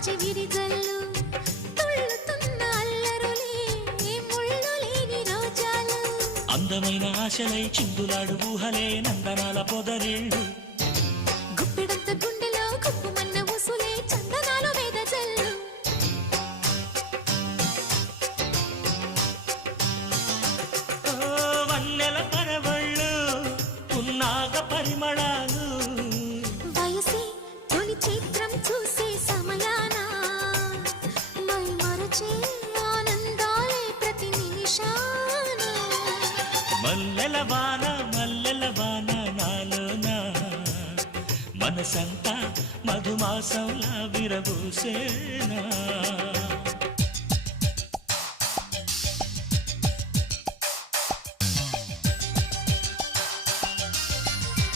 జాజి విరిజల్లు తుళ్ళుతున్న అల్లరులే ముళ్ళు లేని రోజాలు అందమైన ఆశలై చిందులాడు ఊహలే నందనాల పొదరిళ్ళు గుప్పెడంత గుండెలో గుప్పుమన్న ఊసులే చందనాలు వేదజల్లు వన్నెల పరవళ్ళు పున్నాగ పరిమళాలు వయసే తొలి చిత్రం చూసే సమయాన మై మరచే ఆనందాలే ప్రతి నిమిషాన మల్లెల వాన నాలోన మనసంతా మధుమాసంలా విరబూసేనా